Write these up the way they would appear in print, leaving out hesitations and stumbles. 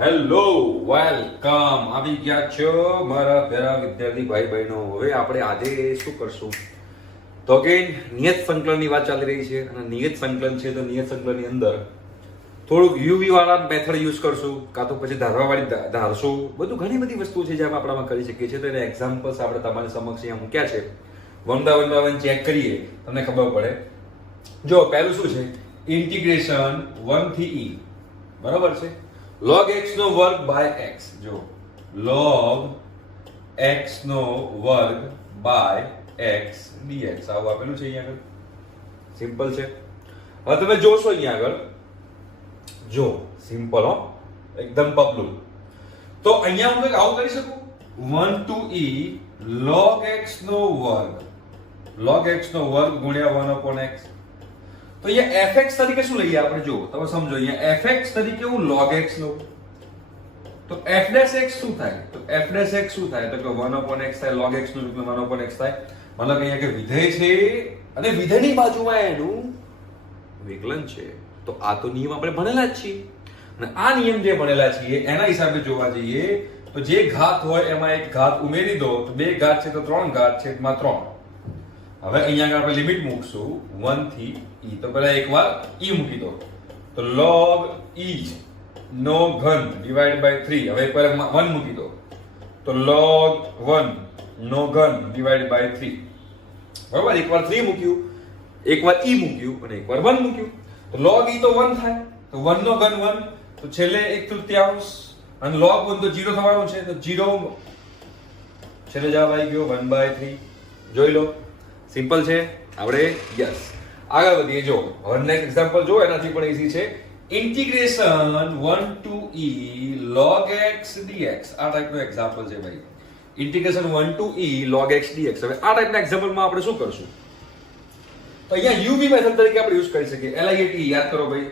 Hello welcome આવી ગયા છો મારા પ્યારા વિદ્યાર્થી ભાઈ બહેનો. હવે આપણે આજે શું કરશું તો કે નિયત સંકલનની વાત ચાલી રહી છે અને નિયત સંકલન છે તો નિયત સંકલનની અંદર થોડુંક યુવી વાળા મેથડ યુઝ કરશું કાં તો પછી ધારવાવાળી ધારશું. બધું ઘણી બધી વસ્તુઓ છે જે આપણે આપણામાં કરી શકીએ છીએ. તો એના એક્ઝામ્પલ્સ આપણે તમારી સમક્ષ અહીંયા મૂક્યા છે. વન બાય વન ચેક કરીએ તમને ખબર પડે. જો પહેલું શું છે, ઇન્ટિગ્રેશન 1 થી e, બરાબર છે, log x નો વર્ગ બાય x. જો log x નો વર્ગ બાય x dx આવું આપેલું છે અહીંયા આગળ. સિમ્પલ છે. હવે તમે જોશો અહીંયા આગળ, જો સિમ્પલ હો, એકદમ પપલું. તો અહીંયા હું કંઈક આવું કરી શકું, 1 to e log x નો વર્ગ ગુણ્યા 1 upon x. તો અહીંયા fx તરીકે શું લઈએ આપણે? જો તમે સમજો, અહીંયા fx તરીકે હું log x લઉં તો f dash x શું થાય? તો f dash x શું થાય? તો કે 1 upon x થાય. log x નું રૂપ 1 upon x થાય. મતલબ અહીંયા કે વિધેય છે અને વિધેયની બાજુમાં એનું વિકલન છે. તો આ તો નિયમ આપણે ભણેલા જ છીએ અને આ નિયમ જે ભણેલા છીએ એના હિસાબે જોવા જઈએ તો જે ઘાત હોય એમાં એક ઘાત ઉમેરી દો તો 2 ઘાત છે તો 3 ઘાત છે માં 3. હવે અહીંયા આગળ આપણે લિમિટ મૂકશું 1 થી e. તો પહેલા એકવાર e મૂકી દો તો log e નો ઘન ડિવાઇડ બાય 3. હવે એકવાર 1 મૂકી દો તો log 1 નો ઘન ડિવાઇડ બાય 3. બરાબર, એકવાર 3 મૂક્યું, એકવાર e મૂક્યું અને એકવાર 1 મૂક્યું તો log e તો 1 થાય. તો 1 નો ઘન 1 તો છેલ્લે 1/3 અને log 1 તો 0 થવાનું છે તો 0 છેલ્લે જવાબ આવી ગયો 1/3. જોઈ લો, સિમ્પલ છે. આપણે યસ આગળ વધીએ. જો હવે નેક્સ્ટ એક્ઝામ્પલ જો એનાથી પણ ઈઝી છે. Integration 1 to e log x dx. આ ટાઈપનો એક્ઝામ્પલ છે ભાઈ. Integration 1 to e log x dx. હવે આ ટાઈપના એક્ઝામ્પલમાં આપણે શું કરશું? તો અહીંયા uv મેથડ તરીકે આપણે યુઝ કરી શકીએ. LIAT યાદ કરો ભાઈ.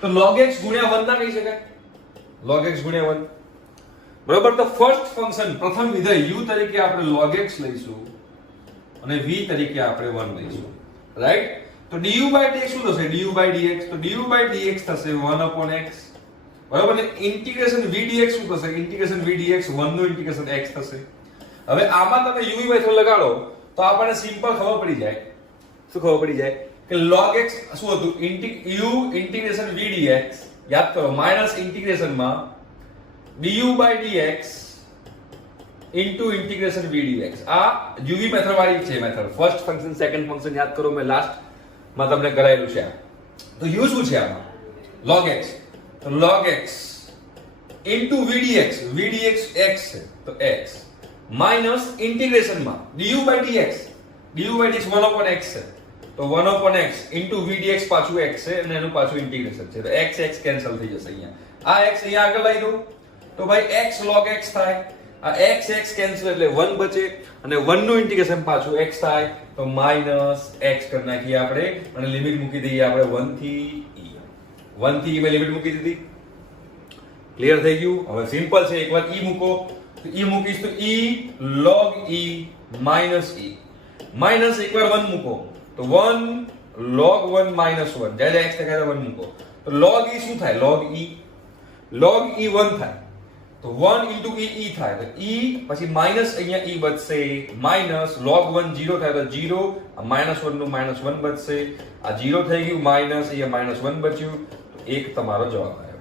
તો log x ગુણ્યા 1 ના કહી શકાય, log x ગુણ્યા 1. બરાબર. તો ફર્સ્ટ ફંક્શન પ્રથમ વિધેય u તરીકે આપણે log x લઈશું અને v તરીકે આપણે 1 લઈશું, રાઈટ? તો du by dx શું થશે? du by dx. તો du by dx થશે 1 upon x. બરાબર ને? ઇન્ટિગ્રેશન v dx શું થશે? ઇન્ટિગ્રેશન v dx 1 નું ઇન્ટિગ્રેશન x થશે. હવે આમાં તમે uv મેથડ લગાડો તો આપણને સિમ્પલ ખબર પડી જાય. શું ખબર પડી જાય? કે log x શું હતું? u ઇન્ટિગ્રેશન v dx યાદ કરો માઈનસ ઇન્ટિગ્રેશનમાં du by dx into integration v dx. આ uv મેથડ વાળી છે method. First function second function યાદ કરો, મેં લાસ્ટ માં તમને કરાયેલું છે. તો u શું છે આમાં? log x. તો log x into v dx. v dx x છે તો x માઈનસ ઇન્ટિગ્રેશન માં du by dx. du by dx 1 upon x છે તો 1 upon x into v dx પાછું x છે અને એનું પાછું ઇન્ટિગ્રેશન છે તો x x કેન્સલ થઈ જશે. અહીંયા આ x અહીંયા આગળ લઈ દો તો ભાઈ x log x થાય. આ x x કેન્સલ એટલે 1 બચે અને 1 નું ઇન્ટિગ્રેશન પાછું x થાય તો માઈનસ x કરી નાખીએ આપણે અને લિમિટ મૂકી દઈએ આપણે 1 થી e. 1 થી e માં લિમિટ મૂકી દીધી. ક્લિયર થઈ ગયું? હવે સિમ્પલ છે. એકવાર e મૂકો તો e મૂકીશ તો e log e minus e minus એકવાર 1 મૂકો તો 1 log 1 minus 1 જ્યારે x દેખાય તો 1 મૂકો તો log e શું થાય? log e 1 થાય તો 1 into e થાય તો e પછી માઈનસ અહીંયા e બચશે માઈનસ log 1 0 થાય તો 0 માઈનસ 1 નું માઈનસ 1 બચશે. આ 0 થઈ ગયું માઈનસ અહીંયા માઈનસ 1 બચ્યું તો એક તમારો જવાબ આવ્યો.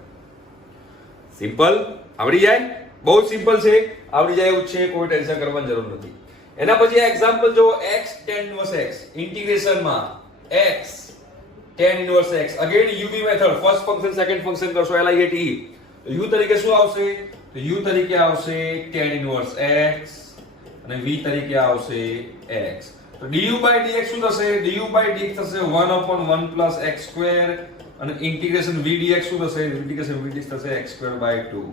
સિમ્પલ. આવડી જાય? બહુ સિમ્પલ છે, આવડી જાય એવું છે, કોઈ ટેન્શન કરવાની જરૂર નથી. એના પછી આ એક્ઝામ્પલ જો x tan inverse x ઇન્ટિગ્રેશનમાં x tan inverse x again uv method. First function second function કરશો LIAT. તો u તરીકે શું આવશે? તો u તરીકે આવશે tan inverse x અને v તરીકે આવશે x. તો du by dx શું થશે? du by dx થશે 1 upon 1 plus x square અને ઇન્ટિગ્રેશન v dx શું થશે? ઇન્ટિગ્રેશન v dx થશે x square by 2.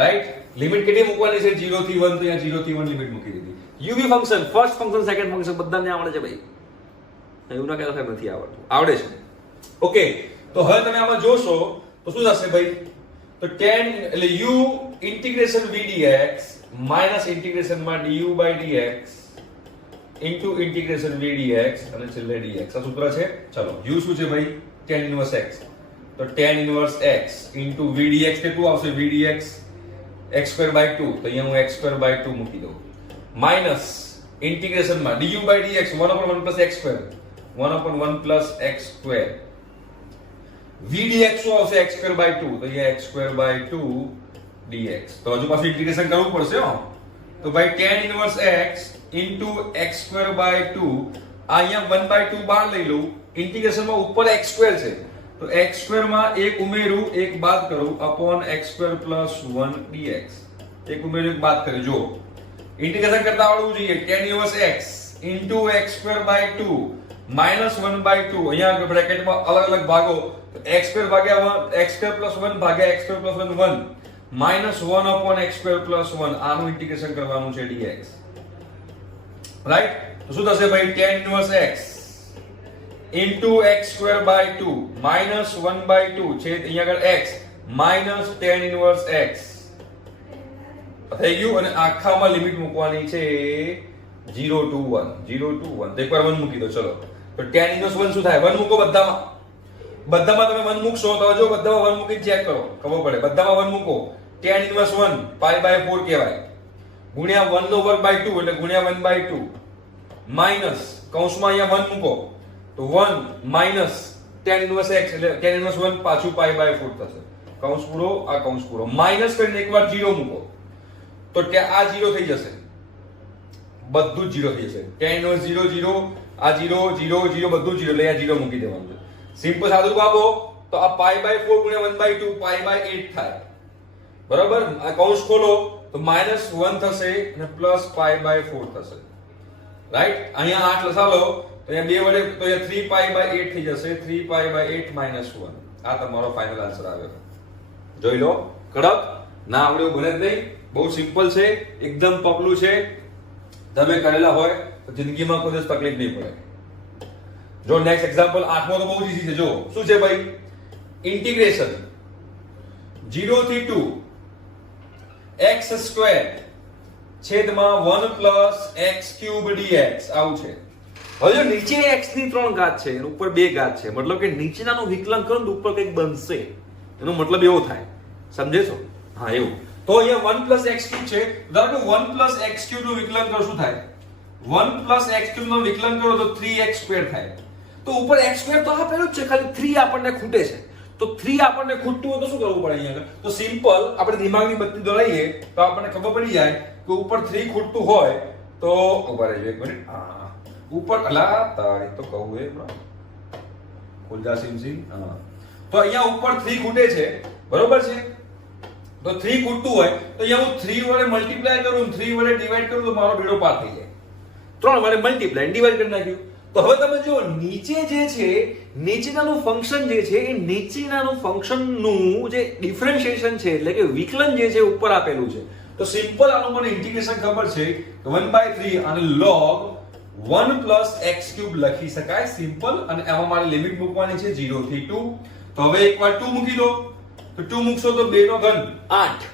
Right? Limit કેટલી મૂકવાની છે? 0 થી 1. તો અહીંયા 0 થી 1 લિમિટ મૂકી દીધી. uv function first function second function બધાને આવડે છે ભાઈ. એવું ના કહેતા નથી આવડતું, આવડે છે. ઓકે, તો હવે તમે આમાં જોશો તો શું થશે ભાઈ? તો tan એટલે u integration v dx minus integration માં du by dx into integration v dx અને છેલ્લે dx. આ સૂત્ર છે. ચલો u શું છે ભાઈ? tan inverse x. તો tan inverse x into vdx કેટલું આવશે vdx x square by 2 તો અહીંયા હું x square by 2 મૂકી દઉં માઈનસ ઇન્ટિગ્રેશન માં du by dx 1 upon 1 plus x square 1 upon 1 plus x square vdx શું આવશે x square by 2 તો અહીંયા x square by 2 dx તો હજુ પાછું ઇન્ટિગ્રેશન કરવું પડશે હો તો ભાઈ tan inverse x into x square by 2 અહીંયા 1 by 2 બહાર લઈ લઉં ઇન્ટિગ્રેશન માં ઉપર x square છે તો x square માં એક ઉમેરું એક બાદ કરું upon x square plus 1 dx એક ઉમેરું એક બાદ કરે જો ઇન્ટિગ્રેશન કરતા આવડવું જોઈએ tan inverse x into x square by 2 minus 1 by 2 અહીંયા બ્રેકેટમાં અલગ અલગ ભાગો તો x square ભાગ્યા 1 x square plus 1 ભાગ્યા x square plus 1 1 minus 1 upon x square plus 1 આનું ઇન્ટિગ્રેશન કરવાનું છે dx રાઈટ તો શું થશે ભાઈ tan inverse x into x square by 2 minus 1 by 2 છે અહીંયા આગળ x minus tan inverse x થઈ ગયું અને આખામાં લિમિટ મૂકવાની છે 0 to 1 0 to 1 તો એકવાર 1 મૂકી દો ચલો તો tan ઇન્વર્સ 1 શું થાય 1 મૂકો બધામાં તમે 1 મૂકશો તો જો બધામાં 1 મૂકી ચેક કરો ખબર પડે બધામાં 1 મૂકો tan ઇન્વર્સ 1 pi by 4 કહેવાય ગુણ્યા 1 નો વર્ગ by 2 એટલે ગુણ્યા 1 by 2 માઈનસ કૌંસમાં અહીંયા 1 મૂકો તો 1 માઈનસ tan ઇન્વર્સ x એટલે tan ઇન્વર્સ 1 પાછું pi by 4 થશે કૌંસ પૂરો આ કૌંસ પૂરો માઈનસ કરીને એકવાર 0 મૂકો તો આ 0 થઈ જશે બધું જ 0 થઈ જશે tan ઇન્વર્સ 0 0 આ 0 0 0 બધું 0 એટલે આ 0 મૂકી દેવાનું છે સિમ્પલ સાદું આપો તો આ pi by 4 ગુણ્યા 1 by 2 pi by 8 થાય બરાબર આ કૌંસ ખોલો તો -1 થશે અને +pi by 4 થશે રાઈટ અહીંયા 8 લસાલો તો અહીંયા 2 વડે તો અહીંયા 3 pi by 8 થઈ જશે 3 pi by 8 -1 આ તમારો ફાઇનલ આન્સર આવ્યો જોઈ લો કડક ના આવડે બને જ નહીં બહુ સિમ્પલ છે એકદમ પગલું છે તમે કરેલા હોય તો જિંદગીમાં કોઈ દિવસ તકલીફ નહીં પડે જો નેક્સ્ટ એક્ઝામ્પલ 8મો તો બહુ જ ઈઝી છે જો શું છે ભાઈ ઇન્ટિગ્રેશન 0 થી 2 x સ્ક્વેર છેદમાં 1 પ્લસ x ક્યુબ dx આવું છે હવે જો નીચે x ની 3 ઘાત છે અને ઉપર 2 ઘાત છે મતલબ કે નીચેનાનું વિકલન કરો તો ઉપર કંઈક બનશે એનો મતલબ એવો થાય સમજે છો હા એવું તો અહીંયા 1 પ્લસ x ક્યુબ છે ધારો કે 1 પ્લસ x ક્યુબ નું વિકલન કરો શું થાય 1 પ્લસ x ક્યુબ નું વિકલન કરો તો 3x સ્ક્વેર થાય તો ઉપર x સ્ક્વેર તો આપેલું જ છે ખાલી 3 આપણને ખૂટે છે તો 3 આપણને ખૂટતું હોય તો શું કરવું પડે અહીંયા તો સિમ્પલ આપણે દિમાગની બત્તી દોડાઈએ તો આપણને ખબર પડી જાય કે ઉપર 3 ખૂટતું હોય તો ઉભા રહેજો એક મિનિટ હા ઉપર અલા તારી તો કહું એ ખુલજા સિમ સિમ હા તો અહીંયા ઉપર 3 ખૂટે છે બરોબર છે તો 3 ખૂટતું હોય તો અહીંયા હું 3 વડે મલ્ટીપ્લાય કરું 3 વડે ડિવાઈડ કરું તો મારો બેડો પાર થઈ જાય 3 વડે મલ્ટીપ્લાય ડિવાઈડ કરી નાખ્યું તો હવે તમે જો નીચે જે છે નીચેનાનું ફંક્શન જે છે એ નીચેનાનું ફંક્શનનું જે ડિફરન્શિએશન છે એટલે કે વિકલન જે છે ઉપર આપેલું છે તો સિમ્પલ આનું મને ઇન્ટિગ્રેશન ખબર છે 1/3 અને log 1 plus x cube લખી શકાય સિમ્પલ અને એમાં મારી લિમિટ મૂકવાની છે 0 થી 2 તો હવે એકવાર 2 મૂકી દો તો 2 મૂકશો તો 2 નો ઘન 8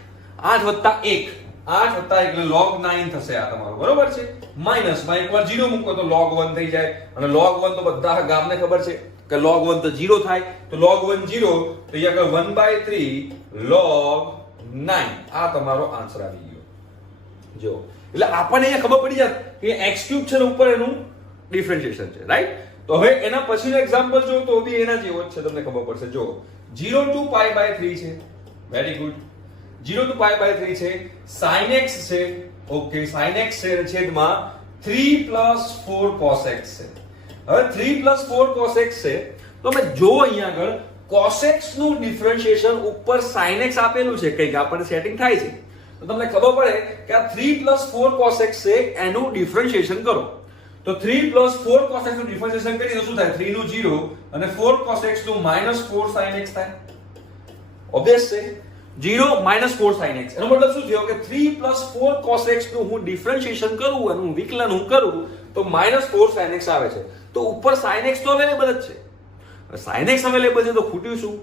8 + 1 8 + 1 એટલે log 9 થશે આ તમારું બરોબર છે માઈનસ માં એકવાર 0 મૂકો તો log 1 થઈ જાય અને log 1 તો બધા ગામને ખબર છે કે log 1 તો 0 થાય તો log 1 0 તો અહીંયા આગળ 1/3 log 9 આ તમારો આન્સર આવી ગયો જો એટલે આપણને અહીંયા ખબર પડી જાય કે x³ છે ને ઉપર એનું ડિફરન્શિએશન છે રાઈટ તો હવે એના પછીનો એક્ઝામ્પલ જો તો બી એના જેવો જ છે તમને ખબર પડશે જો 0 to pi/3 છે વેરી ગુડ 0 to pi/3 છે sin x છે ઓકે sin x છે છેદમાં 3 + 4 cos x છે હવે 3 + 4 cos x છે તો અમે જો અહીંયા આગળ cos x નું ડિફરન્શિએશન ઉપર sin x આપેલું છે કંઈક આપણને સેટિંગ થાય છે તો તમને ખબર પડે કે આ 3 + 4 cos x છે એનું ડિફરન્શિએશન કરો તો 3 + 4 cos x નું ડિફરન્શિએશન કરીએ તો શું થાય 3 નું 0 અને 4 cos x નું -4 sin x થાય ઓબ્વિયસ છે 0 -4 sin x એનો મતલબ શું થયો કે 3 + 4 cos x નું હું ડિફરન્શિએશન કરું અને વિકલન હું કરું તો -4 sin x આવે છે તો ઉપર sin x તો અવેલેબલ જ છે sin x અવેલેબલ છે તો ખૂટ્યું શું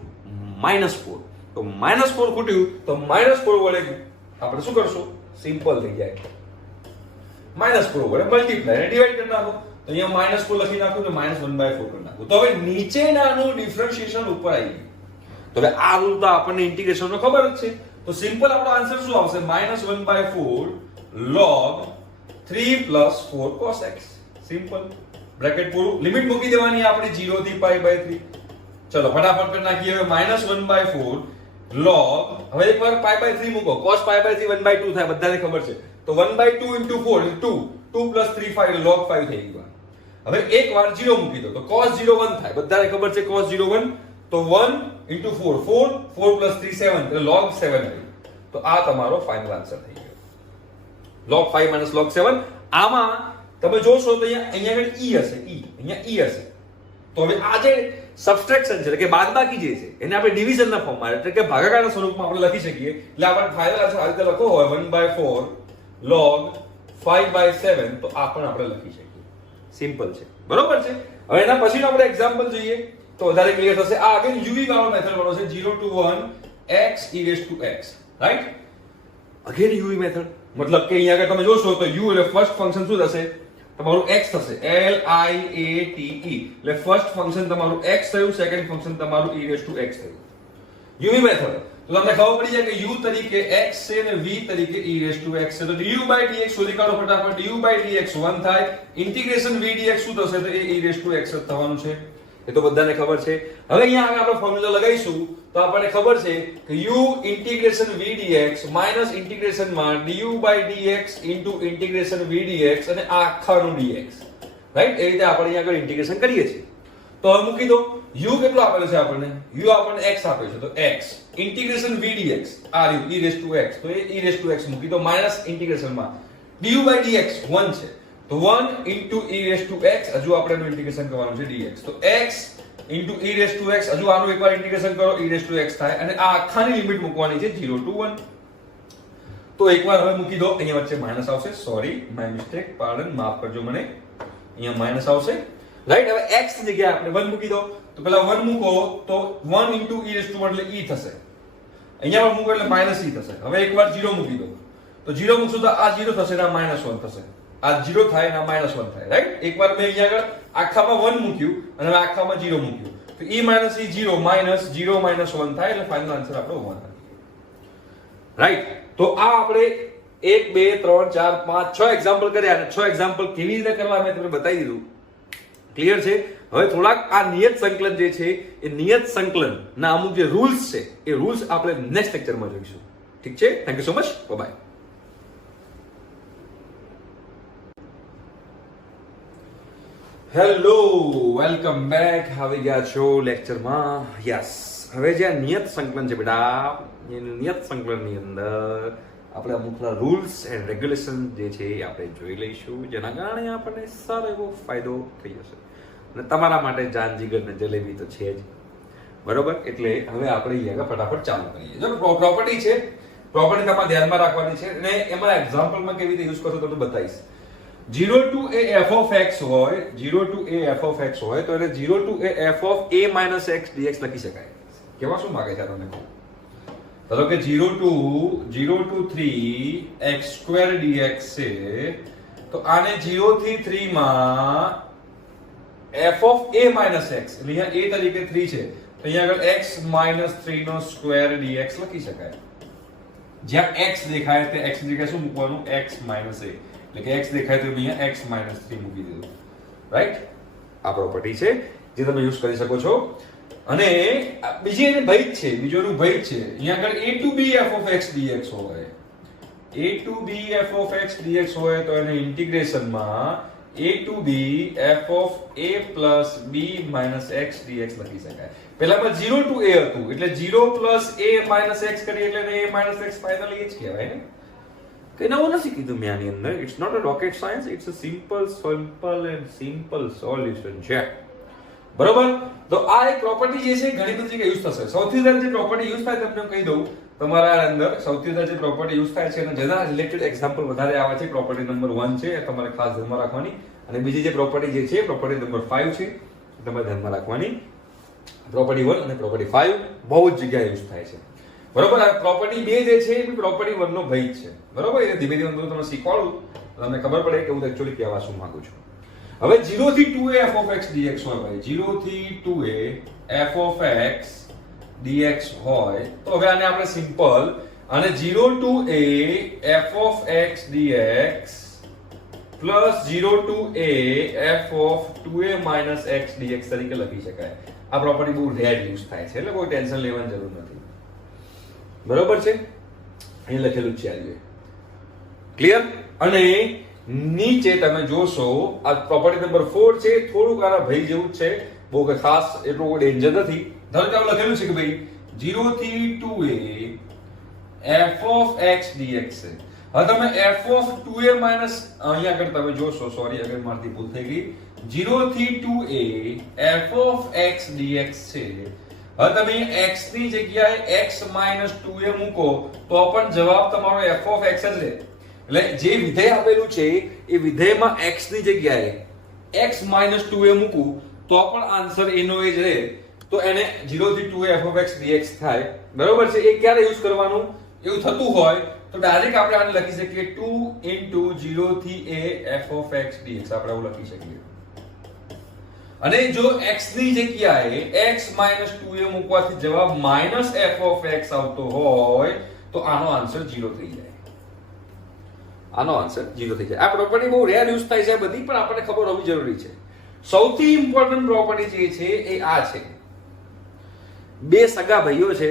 -4 તો -4 ખૂટ્યું તો -4 વડે આપણે શું કરશું સિમ્પલ થઈ જાય -4 વડે મલ્ટીપ્લાય ડિવાઈડ કરી નાખો તો અહીંયા -4 લખી નાખું તો -1/4 કરી નાખું તો હવે નીચેનાનું ડિફરન્શિએશન ઉપર આવી ગયું તો હવે આ રૂલ તો આપણને ઇન્ટિગ્રેશન નો ખબર જ છે, તો સિમ્પલ આપણો આન્સર શું આવશે? -1/4 log 3 + 4 cos x. Simple, bracket પૂરું, લિમિટ મૂકી દેવાની આપણે 0 થી π/3. ચલો ફટાફટ કરી નાખીએ. હવે -1/4 log, હવે એકવાર π/3 મૂકો, cos π/3 1/2 થાય, બધાને ખબર છે. તો 1/2 * 4 એટલે 2, 2 + 3 5, log 5 થઈ ગયું. હવે એકવાર 0 મૂકી દો તો cos 0 1 થાય, બધાને ખબર છે cos 0 1, તો 1 * 4 4, 4 + 3 7 એટલે log 7 આવ્યું. તો આ તમારો ફાઇનલ આન્સર થઈ ગયો, log 5 - log 7. આમાં તમે જોશો તો અહીંયા આગળ e હશે, અહીંયા e હશે. તો હવે આ જે સબટ્રેક્શન છે એટલે કે બાદબાકી જે છે એને આપણે ડિવિઝનના ફોર્મમાં એટલે કે ભાગાકારના સ્વરૂપમાં આપણે લખી શકીએ. એટલે આપણે ફાઇનલ આન્સર આ રીતે લખો હોય 1/4 log 5/7, તો આ પણ આપણે લખી શકીએ. સિમ્પલ છે, બરોબર છે. હવે એના પછીનો આપણે એક્ઝામ્પલ જોઈએ તો વધારે ક્લિયર થશે. આ અગેન યુવી વાળો મેથડ વાળો છે, 0 to 1 x e⁻x, right? Again UV method, મતલબ કે અહીંયા આગળ તમે જોશો તો u એટલે ફર્સ્ટ ફંક્શન શું થશે? તમારું x થશે, LIATE, એટલે ફર્સ્ટ ફંક્શન તમારું x થયું, સેકન્ડ ફંક્શન તમારું e⁻x થયું. યુવી મેથડ તો તમને ખબર પડી જાય કે u તરીકે x છે અને v તરીકે e⁻x છે. તો du/dx શોધી કાઢો ફટાફટ. du/dx 1 થાય, ઇન્ટિગ્રેશન v dx શું થશે? તો એ e⁻x જ થવાનું છે, એ તો બધાને ખબર છે. હવે અહીંયા આગળ આપણે ફોર્મ્યુલા લગાવીશું તો આપણને ખબર છે કે u integration v dx minus integration માં du/dx into integration v dx અને આ આખાનું dx, રાઈટ? એ રીતે આપણે અહીંયા આગળ ઇન્ટિગ્રેશન કરીએ છીએ. તો હવે મૂકી દો, u કેટલો આપેલો છે આપણને? u આપણને x આપ્યો છે, તો x ઇન્ટિગ્રેશન v dx આ રહ્યું e⁻x, તો એ e⁻x મૂકી દો માઈનસ ઇન્ટિગ્રેશન માં du/dx 1 છે, તો 1 ઇન્ટુ e⁻x, હજુ આપણે એનું ઇન્ટિગ્રેશન કરવાનું છે dx, તો x ઇન્ટુ e⁻x, હજુ આનું એકવાર ઇન્ટિગ્રેશન કરો, e⁻x થાય અને આ આખાની લિમિટ મૂકવાની છે 0 to 1. તો એકવાર હવે મૂકી દો, અહીંયા વચ્ચે માઈનસ આવશે, સોરી માય મિસ્ટેક, પાર્ડન, માફ કરજો મને, અહીંયા માઈનસ આવશે, રાઈટ? હવે x ની જગ્યાએ આપણે 1 મૂકી દો, તો પેલા 1 મૂકો તો 1 ઇન્ટુ e⁻1 એટલે e થશે, અહીંયા પણ મૂકો એટલે માઈનસ e થશે. હવે એકવાર 0 મૂકી દો, તો 0 મૂકશો તો આ 0 થશે અને આ -1 થશે, આ 0 થાય અને આ -1 થાય, રાઈટ? એકવાર મેં અહીંયા આગળ આખામાં 1 મૂક્યું અને હવે આખામાં 0 મૂક્યું, તો e - e 0 માઈનસ 0 - 1 થાય એટલે ફાઇનલ આન્સર આપણો 1 આવે, રાઈટ? તો આ આપણે 1 2 3 4 5 6 એક્ઝામ્પલ કર્યા અને 6 એક્ઝામ્પલ કેવી રીતે કરવા મેં તમને બતાવી દીધું. ક્લિયર છે? હવે થોડાક આ નિયત સંકલન જે છે એ નિયત સંકલન ના અમુક જે રૂલ્સ છે એ રૂલ્સ આપણે નેક્સ્ટ લેક્ચરમાં જોઈશું. ઠીક છે? Thank you so much, bye. Hello, welcome back. આવી ગયા છો લેક્ચરમાં. યસ, હવે જે નિયત સંકલન છે બેટા, એ નિયત સંકલનની અંદર આપણે અમુક રૂલ્સ એન્ડ રેગ્યુલેશન જે છે એ આપણે જોઈ લઈશું, જેના કારણે આપણને સારો એવો ફાયદો થઈ જશે અને તમારા માટે જાન જીગર ને જલેબી તો છે જ, બરોબર? એટલે હવે આપણે અહીંયા ફટાફટ ચાલુ કરીએ. જો પ્રોપર્ટી છે, પ્રોપર્ટી તમારે ધ્યાનમાં રાખવાની છે અને એમાં એક્ઝામ્પલમાં કેવી રીતે યુઝ કરશો તમને બતાવીશ. 0 to a f of x હોય, 0 to a f of x હોય તો એને 0 to a f of a minus x dx લખી શકાય. કેવા શું માંગે છે તમને? ધારો કે 0 to 3 x square dx છે, તો આને 0 થી 3 માં f of a minus x, એટલે અહીંયા a તરીકે 3 છે તો અહીંયા આગળ x minus 3 નો square dx લખી શકાય. જ્યાં x દેખાય તે x ની જગ્યાએ શું મૂકવાનું? x minus a, એટલે કે x દેખાય તો અહીંયા x minus 3 મૂકી દીધું, રાઈટ? આ પ્રોપર્ટી છે જે તમે યુઝ કરી શકો છો. અને બીજી એને ભેદ છે, બીજોનું ભેદ છે, અહીંયા આગળ a to b f of x dx હોય, a to b f of x dx હોય તો એને ઇન્ટિગ્રેશનમાં a to b f of a plus b minus x dx લખી શકાય. પહેલામાં 0 to a હતું એટલે 0 plus a minus x કરીએ એટલે a minus x ફાઇનલી એ જ કહેવાય ને. કઈ નવું નથી કીધું મેં આની અંદર. It's not a rocket science, it's a simple solution છે, બરોબર? તો આ એક પ્રોપર્ટી જે છે ઘણી બધી જગ્યાએ યુઝ થશે. સૌથી વધારે જે પ્રોપર્ટી યુઝ થાય તમને કહી દઉં, તમારા અંદર સૌથી વધારે જે પ્રોપર્ટી યુઝ થાય છે અને જેના રિલેટેડ એક્ઝામ્પલ વધારે આવે છે, પ્રોપર્ટી નંબર 1 છે, એ તમારે ખાસ ધ્યાનમાં રાખવાની. અને બીજી જે પ્રોપર્ટી જે છે પ્રોપર્ટી નંબર 5 છે, તમારે ધ્યાનમાં રાખવાની. પ્રોપર્ટી 1 અને પ્રોપર્ટી 5 બહુ જ જગ્યાએ યુઝ થાય છે, બરોબર? આ પ્રોપર્ટી 2 જે છે એ પ્રોપર્ટી 1 નો ભેદ છે, બરોબર? એ ધીમે ધીમે તમને શીખવાડું તમને ખબર પડે કે હું એકચ્યુઅલી કહેવા શું માંગુ છું. હવે 0 થી 2a f of x dx હોય ભાઈ, 0 થી 2a f of x dx હોય તો હવે આને આપણે સિમ્પલ અને 0 to a f of x dx plus 0 to a f of 2a minus x dx તરીકે લખી શકાય. આ પ્રોપર્ટી બહુ રેર યુઝ થાય છે એટલે કોઈ ટેન્શન લેવાની જરૂર નથી. બરોબર છે? અહીં લખેલું છે આજે. ક્લિયર? અને નીચે તમે જોશો આ પ્રોપર્ટી નંબર 4 છે, થોડુંક આના ભાઈ જેવું જ છે, બહુ કે ખાસ એટલું કોઈ ડેન્જર નથી. ધારો કે લખેલું છે કે ભાઈ 0 થી 2a f of x dx છે. હવે તમે f of 2a minus અહીંયા આગળ તમે જોશો, સોરી અગર મારથી ભૂલ થઈ ગઈ, 0 થી 2a f of x dx છે. હવે તમે x ની જગ્યાએ x minus 2a મૂકો તો પણ જવાબ તમારો f of x જ રહે. એટલે જે વિધેય આપેલું છે એ વિધેયમાં x ની જગ્યાએ x minus 2a મૂકું તો પણ આન્સર એનો એ જ રહે. તો એને 0 થી 2a f of x dx થાય. બરોબર છે? એ ક્યારે યુઝ કરવાનું? એવું થતું હોય તો ડાયરેક્ટ આપણે આને લખી શકીએ 2 into 0 થી a f of x dx આપણે એવું લખી શકીએ. અને જો x ની જગ્યાએ x minus 2a મૂકવાથી જવાબ minus f of x આવતો હોય તો આનો આન્સર 0 થઈ જાય. આનો આન્સર 0 થઈ જાય. આ પ્રોપર્ટી બહુ રેર યુઝ થાય છે બધી, પણ આપણને ખબર હોવી જરૂરી છે. સૌથી ઇમ્પોર્ટન્ટ પ્રોપર્ટી જે છે એ આ છે. બે સગા ભાઈઓ છે,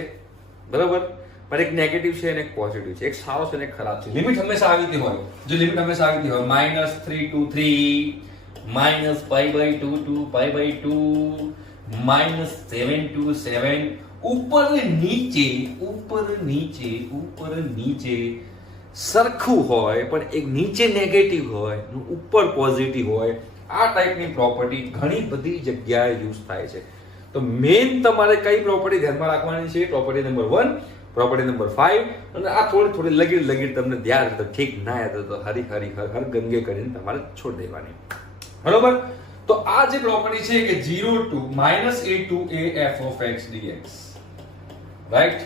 બરાબર, પણ એક નેગેટિવ છે અને એક પોઝિટિવ છે, એક સારો છે અને એક ખરાબ છે. લિમિટ હંમેશા આવી હોય, જો લિમિટ હંમેશા આવી હોય -3 to 3, -π/2 to π/2, -7 to 7, ઉપર નીચે સરખું હોય પણ એક નીચે નેગેટિવ હોય ઉપર પોઝિટિવ હોય, આ ટાઈપની પ્રોપર્ટી ઘણી બધી જગ્યાએ યુઝ થાય છે. તો મેઇન તમારે કઈ પ્રોપર્ટી ધ્યાનમાં રાખવાની છે? પ્રોપર્ટી નંબર 1, પ્રોપર્ટી નંબર 5, અને આ થોડી લગીર તમને ધ્યાન તો ઠીક ના યાદ તો હર ગંગે કરીને તમારે છોડ દેવાની. બરોબર? તો આ જે પ્રોપર્ટી છે કે 0 to -a to a f of x dx, right?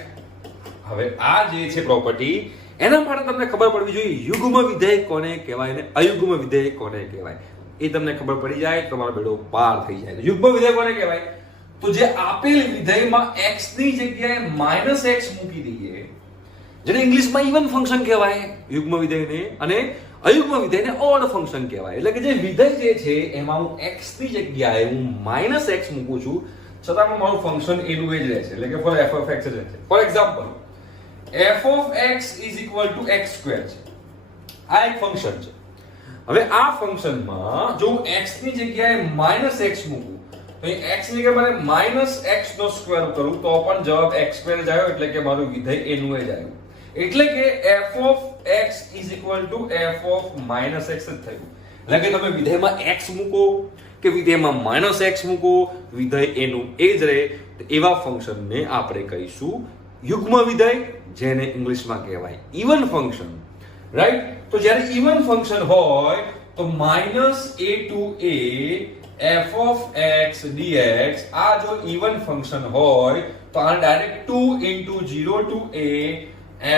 હવે આ જે છે પ્રોપર્ટી, એના માટે તમને ખબર પડવી જોઈએ યુગ્મ વિધેય કોને કહેવાય અને અયુગ્મ વિધેય કોને કહેવાય. એ તમને ખબર પડી જાય તમારો બેડો પાર થઈ જાય. યુગ્મ વિધેય કોને કહેવાય? તો જે આપેલ વિધેયમાં x ની જગ્યાએ -x મૂકી દઈએ, જેને ઇંગ્લિશમાં ઇવન ફંક્શન કહેવાય યુગ્મ વિધેયને, અને અયુગ્મ વિધેયને ઓડ ફંક્શન કહેવાય. એટલે કે જે વિધેય જે છે એમાં હું x ની જગ્યાએ હું -x મૂકું છું, છતાં પણ મારું ફંક્શન એનું એ જ રહે છે, એટલે કે f of x જ રહે છે. For example, f of x is equal to x square છે. આ એક ફંક્શન છે. હવે આ ફંક્શનમાં જો હું x ની જગ્યાએ -x મૂકું તો x ની જગ્યાએ મને -x નો સ્ક્વેર કરું તો પણ જવાબ x સ્ક્વેર જ આવ્યો, એટલે કે મારું વિધેય એનું જ આવ્યું. એટલે કે f of x is equal to f of -x જ થયું. એટલે કે તમે વિધેયમાં x મૂકો કે વિધેયમાં -x મૂકો, વિધેય એનું એ જ રહે. તો એવા ફંક્શનને આપણે કહીશું યુગ્મ વિધેય, જેને ઇંગ્લિશમાં કહેવાય ઇવન ફંક્શન, રાઈટ? તો જ્યારે ઇવન ફંક્શન હોય તો -a to a f of x dx, આ જો ઇવન ફંક્શન હોય તો આ direct 2 into 0 to a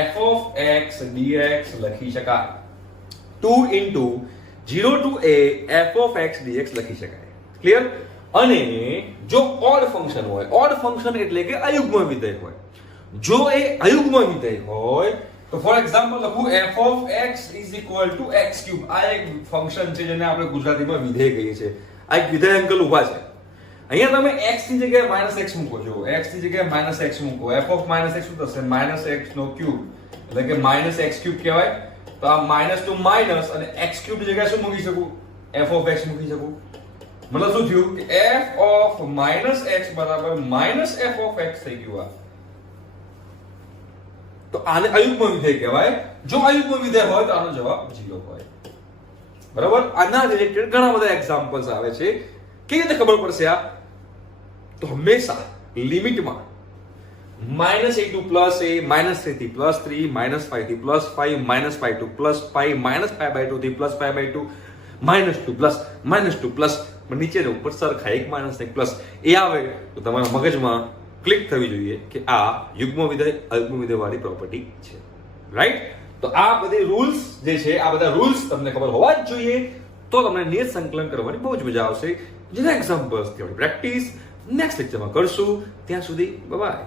f of x dx લખી શકાય. 2 into 0 to a f of x dx લખી શકાય. ક્લિયર? અને જો ઓડ ફંક્શન હોય, ઓડ ફંક્શન એટલે કે અયુગ્મ વિધેય હોય, જો એ અયુગ્મ વિધેય હોય તો ફોર એક્ઝામ્પલ લખું f of x is equal to x3. આ એક ફંક્શન છે જેને આપણે ગુજરાતીમાં વિધેય કહીએ છીએ. આ એક વિધેય અંકલ ઊભા છે. અહીંયા તમે x ની જગ્યાએ -x મૂકો છો, x ની જગ્યાએ -x મૂકો, f of -x શું થશે? -x નો ક્યુબ, એટલે કે -x³ કહેવાય. તો આ માઇનસ ટુ માઇનસ અને x³ ની જગ્યાએ શું મૂકી શકું? f of x મૂકી શકું. મતલબ શું થયું કે f of -x બરાબર -f of x થઈ ગયું. તો આને અયુગ્મ વિધેય કહેવાય. જો અયુગ્મ વિધેય હોય તો આનો જવાબ 0 હોય. બરાબર? આના રિલેટેડ ઘણા બધા એક્ઝામ્પલ્સ આવે છે. કેવી રીતે ખબર પડશે આ? તો હંમેશા લિમિટમાં -a to +a, -3 થી +3, -5 થી +5, -5 to +5, -π/2 થી +π/2, -2 +, નીચે ને ઉપર સરખા એક માઇનસ એક પ્લસ એ આવે તો તમારા મગજમાં ક્લિક થવી જોઈએ કે આ યુગ્મ વિધેય અયુગ્મ વિધેય વાળી પ્રોપર્ટી છે. રાઈટ? તો આ બધી રૂલ્સ જે છે, આ બધા રૂલ્સ તમને ખબર હોવા જ જોઈએ, તો તમને નિયત સંકલન કરવાની બહુ જ મજા આવશે. જેના એક્ઝામ્પલ્સ થી આપણે પ્રેક્ટિસ નેક્સ્ટ લેક્ચરમાં કરશું. ત્યાં સુધી બાય બાય.